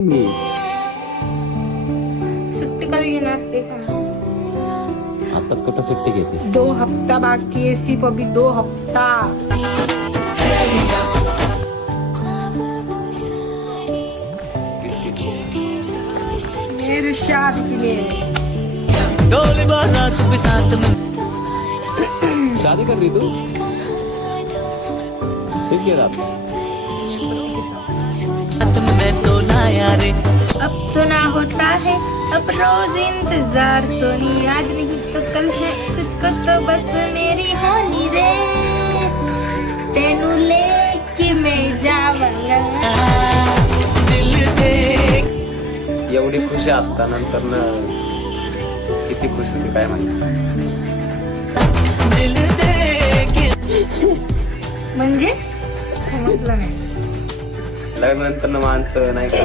सुट्टी कधी घेणार ते सांग. आताच कुठं सुट्टी घेते? 2 हफ्ता बाकी है सिर्फ अभी 2 हफ्ता. मेरी शादी के लिए शादी कर रही तू? किसके साथ? अब तो ना होता है अब रोज इंतजार सोनी, आज नहीं तो कल है तुझको तो बस मेरी होनी रे, तेनू लेके मैं जावांगा. एवढी खुशी असता नंतर न किती खुश होती काय माहिती. म्हणजे समजलं नाही. लग्नानंतर माणसं नाही का